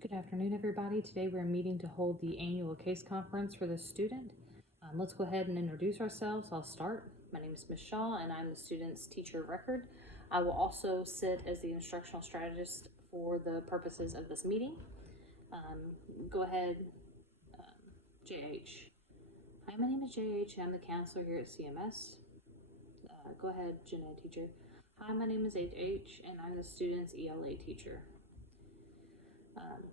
Good afternoon, everybody. Today we're meeting to hold the annual case conference for the student. Let's go ahead and introduce ourselves. I'll start. My name is Ms. Shaw, and I'm the student's teacher of record. I will also sit as the instructional strategist for the purposes of this meeting. Go ahead, JH. Hi, my name is JH, and I'm the counselor here at CMS. Go ahead, Gen Ed teacher. Hi, my name is HH, and I'm the student's ELA teacher.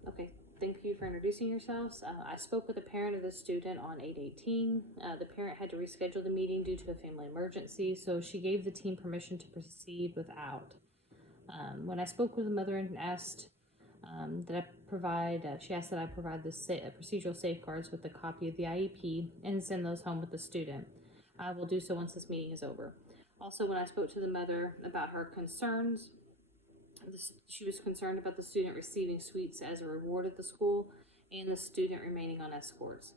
Okay, thank you for introducing yourselves. I spoke with a parent of the student on 8/18. The parent had to reschedule the meeting due to a family emergency, so she gave the team permission to proceed without. When I spoke with the mother and asked that I provide, she asked that I provide the procedural safeguards with a copy of the IEP and send those home with the student. I will do so once this meeting is over. Also, when I spoke to the mother about her concerns, she was concerned about the student receiving sweets as a reward at the school and the student remaining on escorts.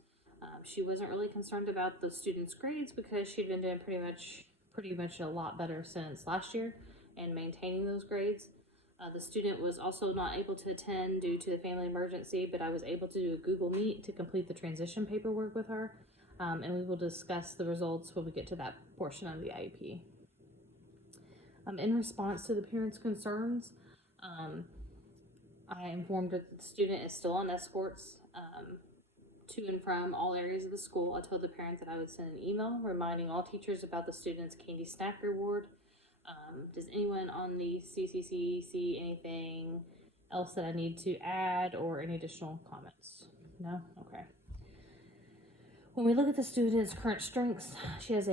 She wasn't really concerned about the student's grades because she'd been doing pretty much a lot better since last year and maintaining those grades. The student was also not able to attend due to the family emergency, but I was able to do a Google Meet to complete the transition paperwork with her, and we will discuss the results when we get to that portion of the IEP. In response to the parents' concerns, I informed that the student is still on escorts to and from all areas of the school. I told the parent that I would send an email reminding all teachers about the student's candy snack reward. Does anyone on the CCC see anything else that I need to add or any additional comments? No? Okay. When we look at the student's current strengths, she has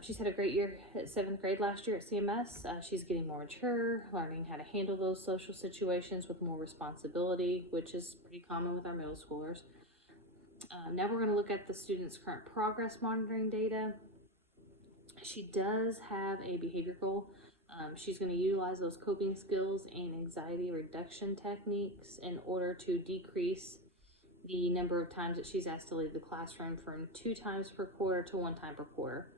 she's had a great year at 7th grade last year at CMS. She's getting more mature, learning how to handle those social situations with more responsibility, which is pretty common with our middle schoolers. Now we're going to look at the student's current progress monitoring data. She does have a behavior goal. She's going to utilize those coping skills and anxiety reduction techniques in order to decrease the number of times that she's asked to leave the classroom from 2 times per quarter to 1 time per quarter.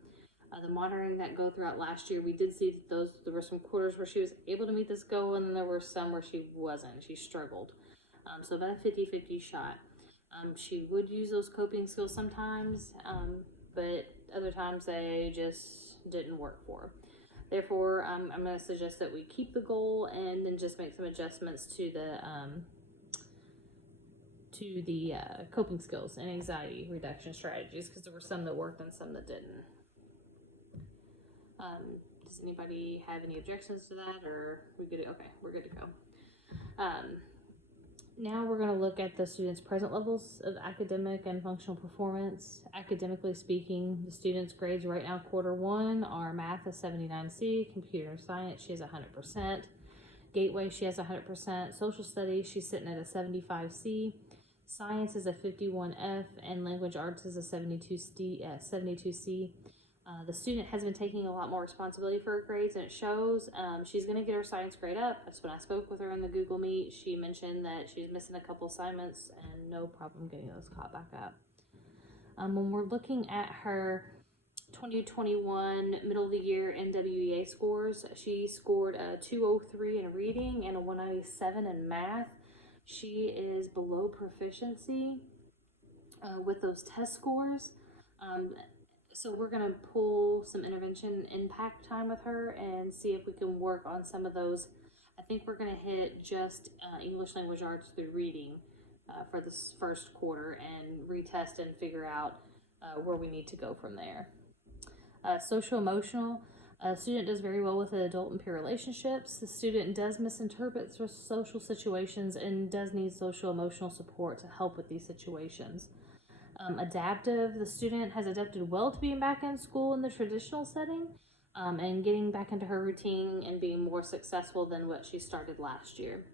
The monitoring that go throughout last year, we did see that there were some quarters where she was able to meet this goal, and then there were some where she wasn't. She struggled. So about a 50-50 shot. She would use those coping skills sometimes, but other times they just didn't work for her. Therefore, I'm going to suggest that we keep the goal and then just make some adjustments to the coping skills and anxiety reduction strategies, because there were some that worked and some that didn't. Does anybody have any objections to that, or we good? Okay, we're good to go. Now we're going to look at the students' present levels of academic and functional performance. Academically speaking, the students' grades right now, quarter 1, are math is 79C, computer science she has 100%, gateway she has 100%, social studies she's sitting at a 75C, science is a 51F, and language arts is a 72C. The student has been taking a lot more responsibility for her grades, and it shows. She's going to get her science grade up. That's when I spoke with her in the Google Meet. She mentioned that she's missing a couple assignments and no problem getting those caught back up. When we're looking at her 2021 middle of the year NWEA scores, she scored a 203 in reading and a 197 in math. She is below proficiency with those test scores. So we're going to pull some intervention impact time with her and see if we can work on some of those. I think we're going to hit just English language arts through reading for this first quarter and retest and figure out where we need to go from there. Social emotional. A student does very well with adult and peer relationships. The student does misinterpret social situations and does need social emotional support to help with these situations. Adaptive. The student has adapted well to being back in school in the traditional setting and getting back into her routine and being more successful than what she started last year.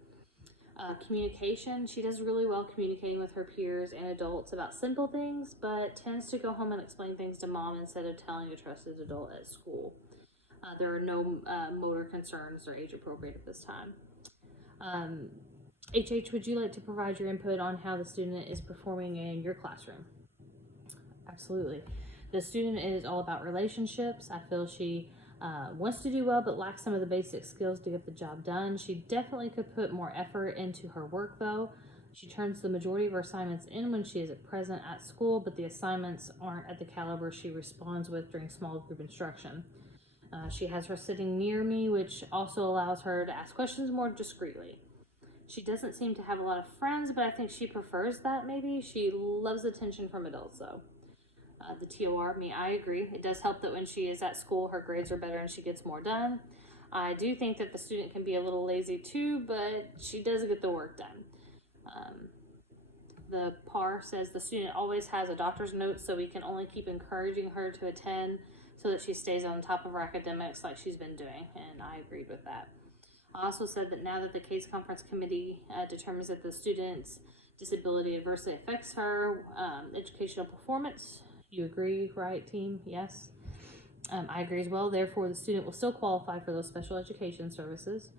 Communication. She does really well communicating with her peers and adults about simple things, but tends to go home and explain things to mom instead of telling a trusted adult at school. There are no motor concerns or age appropriate at this time. HH, would you like to provide your input on how the student is performing in your classroom? Absolutely. The student is all about relationships. I feel she Wants to do well but lacks some of the basic skills to get the job done. She definitely could put more effort into her work though. She turns the majority of her assignments in when she is present at school, but the assignments aren't at the caliber she responds with during small group instruction. She has her sitting near me, which also allows her to ask questions more discreetly. She doesn't seem to have a lot of friends, but I think she prefers that maybe. She loves attention from adults though. The TOR, I agree. It does help that when she is at school, her grades are better and she gets more done. I do think that the student can be a little lazy too, but she does get the work done. The PAR says the student always has a doctor's note, so we can only keep encouraging her to attend so that she stays on top of her academics like she's been doing, and I agreed with that. I also said that now that the case conference committee determines that the student's disability adversely affects her educational performance, you agree, right, team? Yes. I agree as well. Therefore, the student will still qualify for those special education services.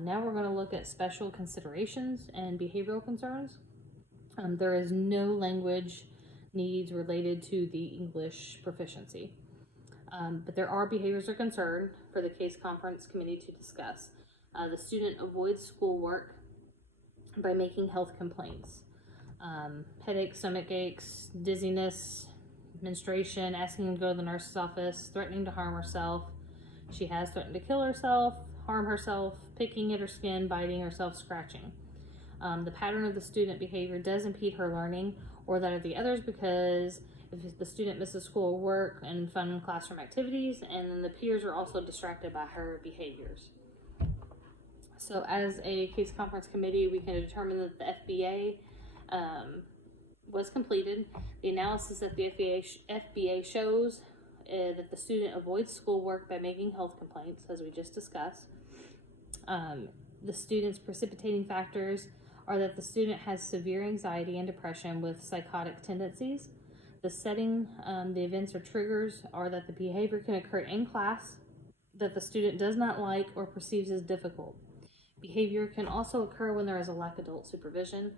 Now we're going to look at special considerations and behavioral concerns. There is no language needs related to the English proficiency. But there are behaviors of concern for the case conference committee to discuss. The student avoids schoolwork by making health complaints. Headaches, stomach aches, dizziness, menstruation, asking him to go to the nurse's office, threatening to harm herself. She has threatened to kill herself, harm herself, picking at her skin, biting herself, scratching. The pattern of the student behavior does impede her learning or that of the others, because if the student misses school work and fun classroom activities, and then the peers are also distracted by her behaviors. So as a case conference committee, we can determine that the FBA was completed. The analysis that the FBA shows that the student avoids schoolwork by making health complaints, as we just discussed. The student's precipitating factors are that the student has severe anxiety and depression with psychotic tendencies. The setting, the events or triggers are that the behavior can occur in class that the student does not like or perceives as difficult. Behavior can also occur when there is a lack of adult supervision.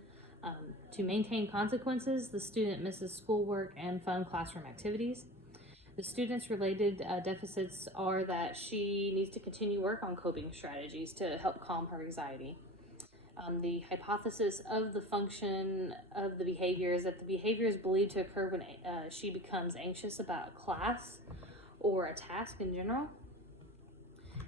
To maintain consequences, the student misses schoolwork and fun classroom activities. The student's related deficits are that she needs to continue work on coping strategies to help calm her anxiety. The hypothesis of the function of the behavior is that the behavior is believed to occur when she becomes anxious about class or a task in general.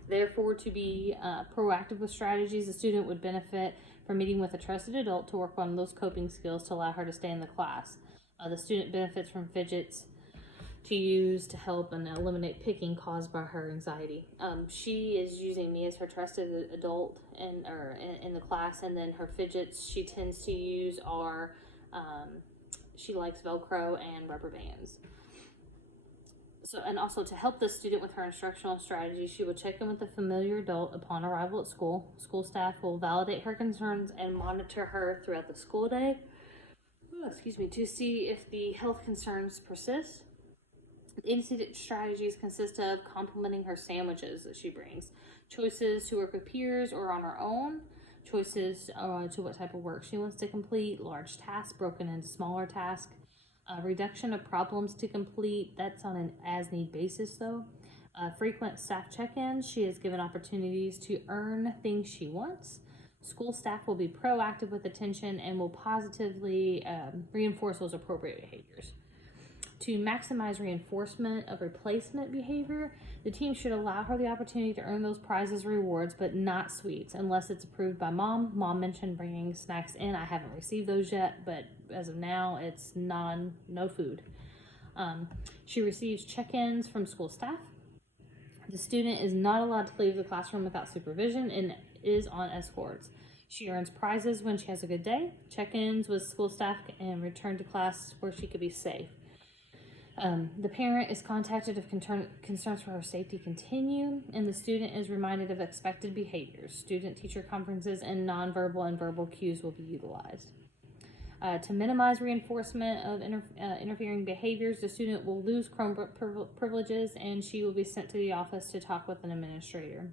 Therefore, to be proactive with strategies, the student would benefit from meeting with a trusted adult to work on those coping skills to allow her to stay in the class. The student benefits from fidgets to use to help and eliminate picking caused by her anxiety. She is using me as her trusted adult in the class, and then her fidgets she tends to use are, she likes Velcro and rubber bands. So, and also to help the student with her instructional strategy, she will check in with a familiar adult upon arrival at school. School staff will validate her concerns and monitor her throughout the school day, to see if the health concerns persist. The antecedent strategies consist of complementing her sandwiches that she brings, choices to work with peers or on her own, choices to what type of work she wants to complete, large tasks broken into smaller tasks, reduction of problems to complete, that's on an as-need basis though. Frequent staff check-ins, she is given opportunities to earn things she wants. School staff will be proactive with attention and will positively reinforce those appropriate behaviors. To maximize reinforcement of replacement behavior, the team should allow her the opportunity to earn those prizes rewards, but not sweets, unless it's approved by mom. Mom mentioned bringing snacks in. I haven't received those yet, but as of now, it's no food. She receives check-ins from school staff. The student is not allowed to leave the classroom without supervision and is on escorts. She earns prizes when she has a good day, check-ins with school staff, and return to class where she could be safe. The parent is contacted if concerns for her safety continue, and the student is reminded of expected behaviors. Student-teacher conferences and nonverbal and verbal cues will be utilized. To minimize reinforcement of interfering behaviors, the student will lose Chromebook privileges, and she will be sent to the office to talk with an administrator.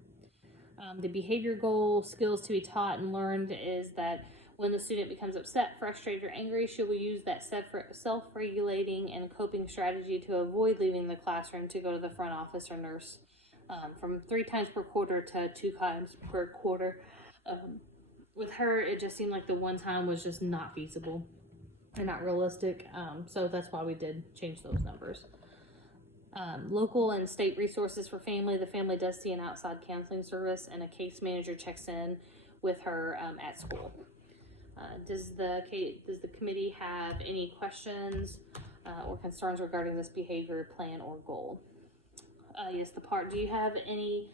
The behavior goal skills to be taught and learned is that when the student becomes upset, frustrated, or angry, she will use that self-regulating and coping strategy to avoid leaving the classroom to go to the front office or nurse from 3 times per quarter to 2 times per quarter. With her, it just seemed like the one time was just not feasible and not realistic. So that's why we did change those numbers. Local and state resources for family. The family does see an outside counseling service, and a case manager checks in with her at school. Does the committee have any questions or concerns regarding this behavior plan or goal? Yes, do you have any?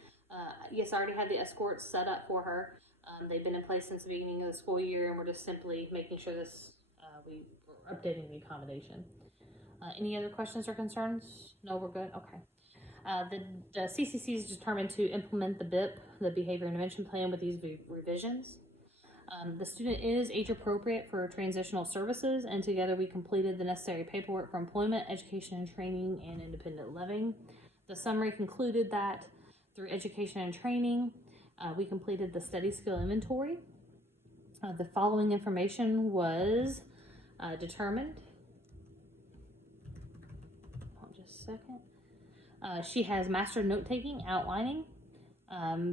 Yes, I already had the escorts set up for her. They've been in place since the beginning of the school year, and we're just simply making sure we're updating the accommodation. Any other questions or concerns? No, we're good? Okay. The CCC is determined to implement the BIP, the Behavior Intervention Plan, with these revisions. The student is age appropriate for transitional services, and together we completed the necessary paperwork for employment, education and training, and independent living. The summary concluded that through education and training, we completed the study skill inventory. The following information was determined. Hold just a second. She has mastered note-taking, outlining,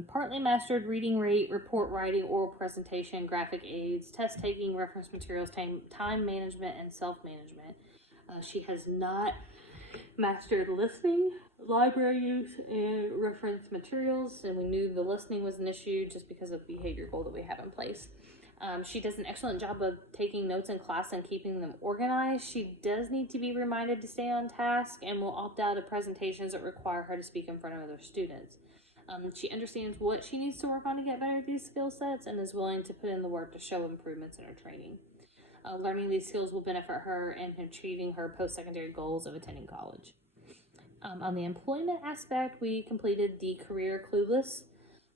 partly mastered reading rate, report writing, oral presentation, graphic aids, test taking, reference materials, time management, and self-management. She has not mastered listening, library use, and reference materials, and we knew the listening was an issue just because of the behavior goal that we have in place. She does an excellent job of taking notes in class and keeping them organized. She does need to be reminded to stay on task and will opt out of presentations that require her to speak in front of other students. She understands what she needs to work on to get better at these skill sets and is willing to put in the work to show improvements in her training. Learning these skills will benefit her in achieving her post-secondary goals of attending college. On the employment aspect, we completed the career clueless.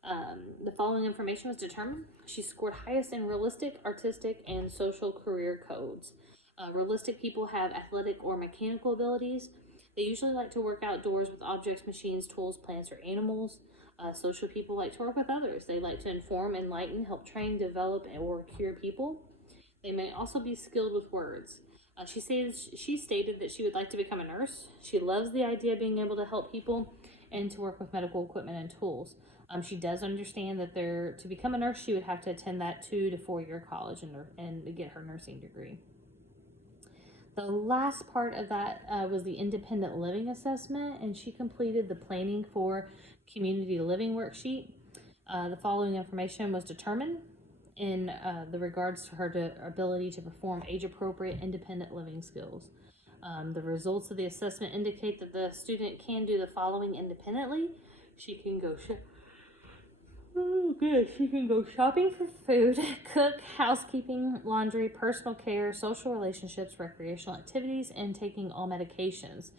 The following information was determined. She scored highest in realistic, artistic, and social career codes. Realistic people have athletic or mechanical abilities. They usually like to work outdoors with objects, machines, tools, plants, or animals. Social people like to work with others. They like to inform, enlighten, help train, develop, or cure people. They may also be skilled with words. She stated that she would like to become a nurse. She loves the idea of being able to help people and to work with medical equipment and tools. She does understand that to become a nurse, she would have to attend that 2 to 4 year college and get her nursing degree. The last part of that was the independent living assessment, and she completed the planning for community living worksheet. The following information was determined in the regards to her ability to perform age-appropriate independent living skills. The results of the assessment indicate that the student can do the following independently. She can go shopping for food, cook, housekeeping, laundry, personal care, social relationships, recreational activities, and taking all medications.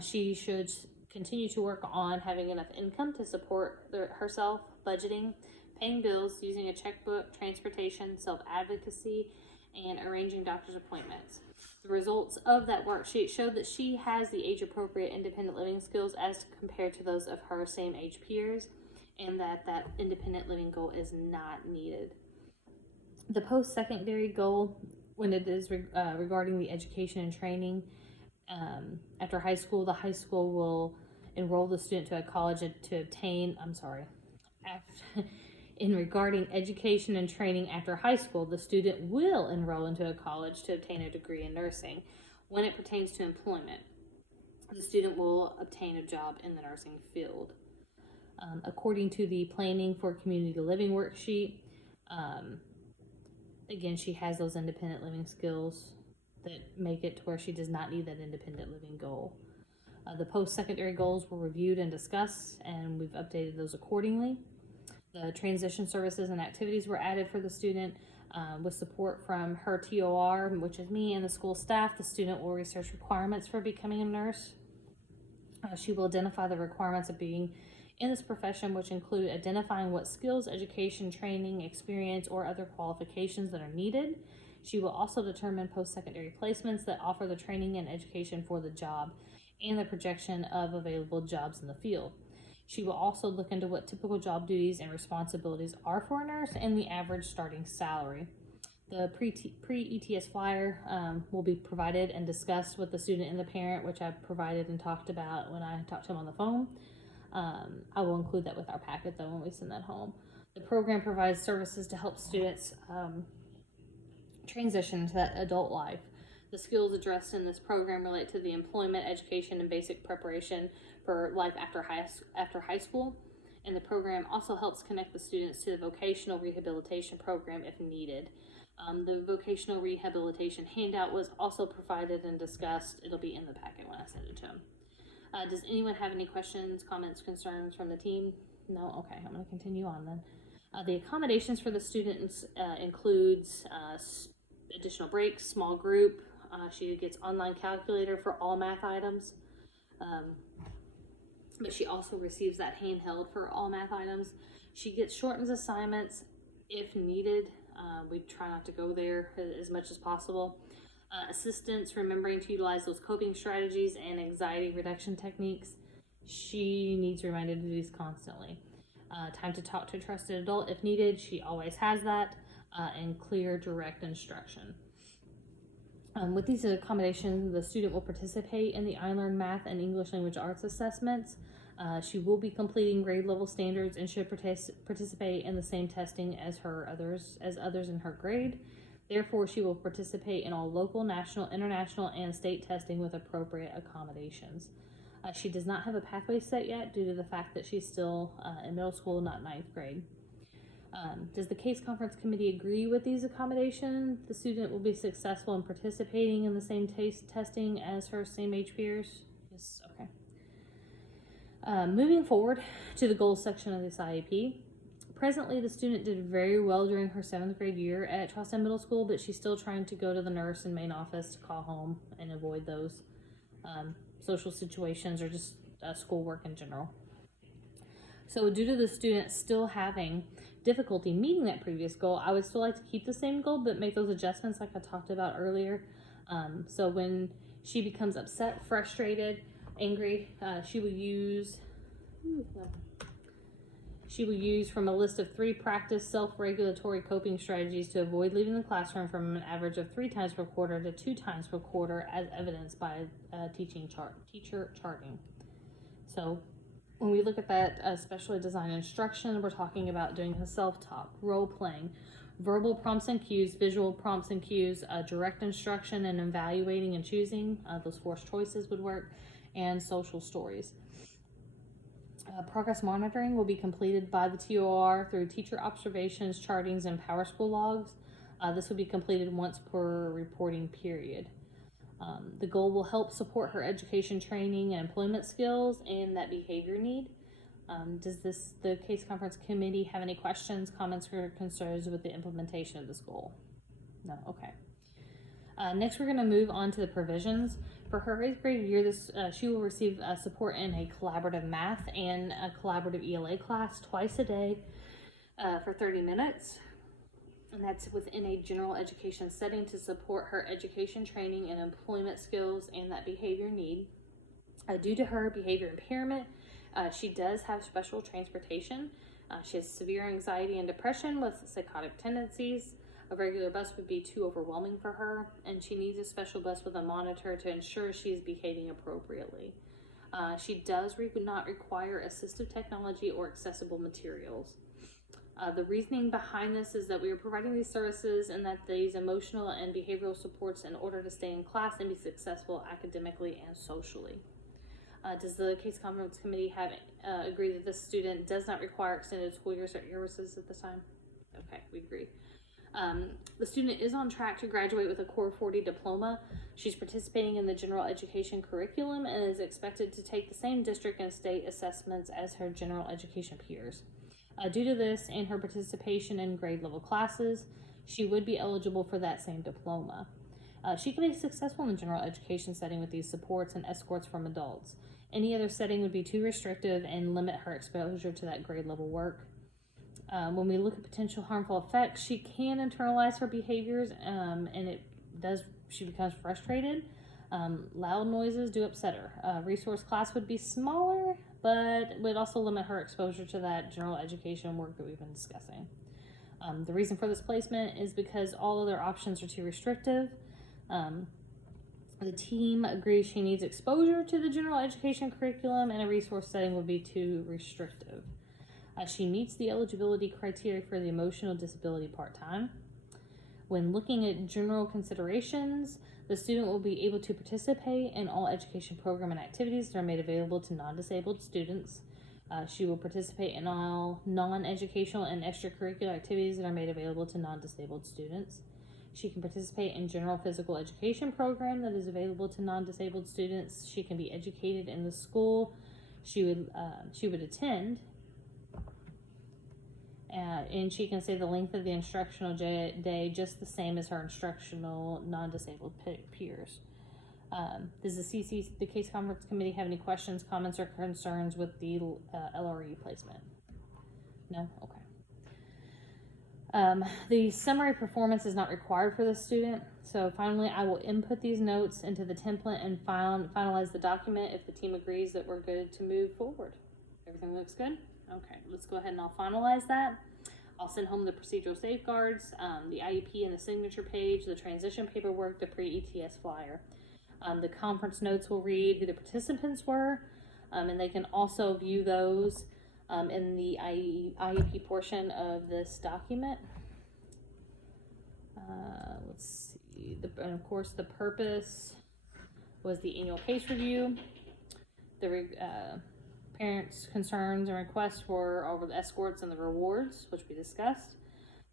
She should continue to work on having enough income to support herself, budgeting, paying bills, using a checkbook, transportation, self-advocacy, and arranging doctor's appointments. The results of that worksheet showed that she has the age-appropriate independent living skills as compared to those of her same age peers, and that independent living goal is not needed. The post-secondary goal, when it is regarding the education and training, after high school, the high school will enroll the student to a college to obtain, in regarding education and training after high school, the student will enroll into a college to obtain a degree in nursing. When it pertains to employment, the student will obtain a job in the nursing field. According to the planning for community living worksheet, again, she has those independent living skills that make it to where she does not need that independent living goal. The post-secondary goals were reviewed and discussed, and we've updated those accordingly. The transition services and activities were added for the student with support from her TOR, which is me, and the school staff. The student will research requirements for becoming a nurse. She will identify the requirements of being in this profession, which include identifying what skills, education, training, experience, or other qualifications that are needed. She will also determine post-secondary placements that offer the training and education for the job and the projection of available jobs in the field. She will also look into what typical job duties and responsibilities are for a nurse and the average starting salary. The pre-ETS flyer will be provided and discussed with the student and the parent, which I provided and talked about when I talked to him on the phone. I will include that with our packet though when we send that home. The program provides services to help students transition to that adult life. The skills addressed in this program relate to the employment, education, and basic preparation for life after high school. And the program also helps connect the students to the vocational rehabilitation program if needed. The vocational rehabilitation handout was also provided and discussed. It'll be in the packet when I send it to them. Does anyone have any questions, comments, concerns from the team? No? Okay, I'm going to continue on then. The accommodations for the students includes additional breaks, small group. She gets online calculator for all math items. But she also receives that handheld for all math items. She gets shortened assignments if needed. We try not to go there as much as possible. Assistance remembering to utilize those coping strategies and anxiety reduction techniques. She needs reminded to do these constantly. Time to talk to a trusted adult if needed. She always has that. And clear, direct instruction. With these accommodations, the student will participate in the iLearn Math and English Language Arts assessments. She will be completing grade level standards and should participate in the same testing as others in her grade. Therefore, she will participate in all local, national, international, and state testing with appropriate accommodations. She does not have a pathway set yet due to the fact that she's still in middle school, not ninth grade. Does the case conference committee agree with these accommodations? The student will be successful in participating in the same testing as her same age peers? Yes, okay. Moving forward to the goals section of this IEP. Presently, the student did very well during her 7th grade year at Charleston Middle School, but she's still trying to go to the nurse and main office to call home and avoid those social situations or just schoolwork in general. So due to the student still having difficulty meeting that previous goal, I would still like to keep the same goal, but make those adjustments like I talked about earlier. So when she becomes upset, frustrated, angry, she will use from a list of 3 practice self-regulatory coping strategies to avoid leaving the classroom from an average of 3 times per quarter to 2 times per quarter, as evidenced by teacher charting. So when we look at that specially designed instruction, we're talking about doing a self-talk, role-playing, verbal prompts and cues, visual prompts and cues, direct instruction and evaluating and choosing, those forced choices would work, and social stories. Progress monitoring will be completed by the TOR through teacher observations, chartings, and PowerSchool logs. This will be completed once per reporting period. The goal will help support her education training and employment skills and that behavior need. Does the case conference committee have any questions, comments, or concerns with the implementation of this goal? No? Okay. Next, we're going to move on to the provisions. For her 8th grade year, she will receive support in a collaborative math and a collaborative ELA class twice a day for 30 minutes. And that's within a general education setting to support her education training and employment skills and that behavior need. Due to her behavior impairment, she does have special transportation. She has severe anxiety and depression with psychotic tendencies. A regular bus would be too overwhelming for her, and she needs a special bus with a monitor to ensure she is behaving appropriately. She does not require assistive technology or accessible materials. The reasoning behind this is that we are providing these services and that these emotional and behavioral supports in order to stay in class and be successful academically and socially. Does the case conference committee agree that this student does not require extended school years or services at this time? Okay, we agree. The student is on track to graduate with a Core 40 diploma. She's participating in the general education curriculum and is expected to take the same district and state assessments as her general education peers. Due to this and her participation in grade level classes, she would be eligible for that same diploma. She can be successful in the general education setting with these supports and escorts from adults. Any other setting would be too restrictive and limit her exposure to that grade level work. When we look at potential harmful effects, she can internalize her behaviors, and she becomes frustrated. Loud noises do upset her. Resource class would be smaller, but would also limit her exposure to that general education work that we've been discussing. The reason for this placement is because all other options are too restrictive. The team agrees she needs exposure to the general education curriculum and a resource setting would be too restrictive. She meets the eligibility criteria for the emotional disability part-time. When looking at general considerations, the student will be able to participate in all education program and activities that are made available to non-disabled students. She will participate in all non-educational and extracurricular activities that are made available to non-disabled students. She can participate in general physical education program that is available to non-disabled students. She can be educated in the school she would attend. And she can say the length of the instructional day just the same as her instructional non-disabled peers. Does the case conference committee have any questions, comments, or concerns with the LRE placement? No? Okay. The summary performance is not required for the student. So finally, I will input these notes into the template and finalize the document if the team agrees that we're good to move forward. Everything looks good? Okay, let's go ahead and I'll finalize that. I'll send home the procedural safeguards, the IEP and the signature page, the transition paperwork, the pre-ETS flyer. The conference notes will read who the participants were, and they can also view those in the IEP portion of this document. Let's see, and of course the purpose was the annual case review. The parents' concerns and requests were over the escorts and the rewards, which we discussed.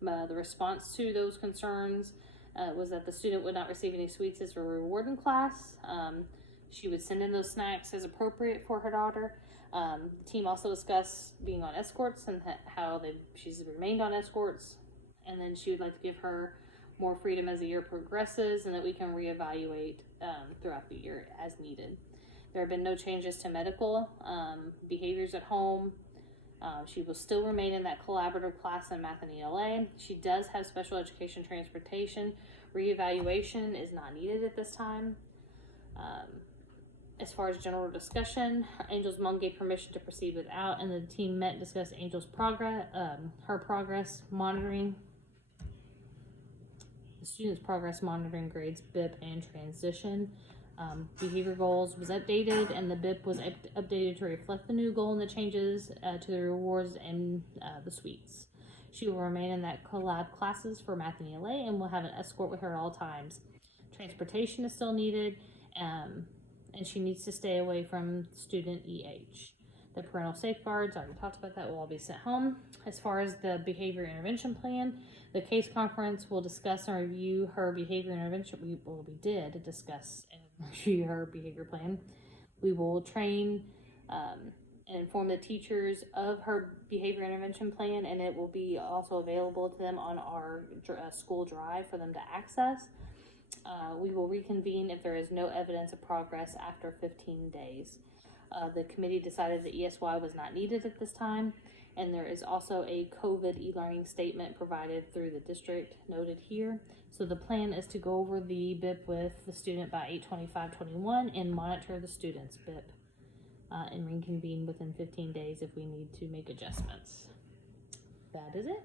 The response to those concerns was that the student would not receive any sweets as a reward in class. She would send in those snacks as appropriate for her daughter. The team also discussed being on escorts and how she's remained on escorts. And then she would like to give her more freedom as the year progresses and that we can reevaluate throughout the year as needed. There have been no changes to medical behaviors at home. She will still remain in that collaborative class in math and ELA. She does have special education transportation. Reevaluation is not needed at this time. As far as general discussion, Angel's mom gave permission to proceed without, and the team met and discussed Angel's progress, her progress monitoring, the student's progress monitoring grades, BIP, and transition. Behavior goals was updated and the BIP was updated to reflect the new goal and the changes to the rewards and the sweets. She will remain in that collab classes for math and ELA and will have an escort with her at all times. Transportation is still needed and she needs to stay away from student EH. The parental safeguards, I already talked about that, will all be sent home. As far as the behavior intervention plan, the case conference will discuss and review her behavior intervention. We did discuss and review her behavior plan. We will train and inform the teachers of her behavior intervention plan, and it will be also available to them on our school drive for them to access. We will reconvene if there is no evidence of progress after 15 days. The committee decided that ESY was not needed at this time, and there is also a COVID e-learning statement provided through the district noted here. So the plan is to go over the BIP with the student by 8/25/21 and monitor the student's BIP and reconvene within 15 days if we need to make adjustments. That is it.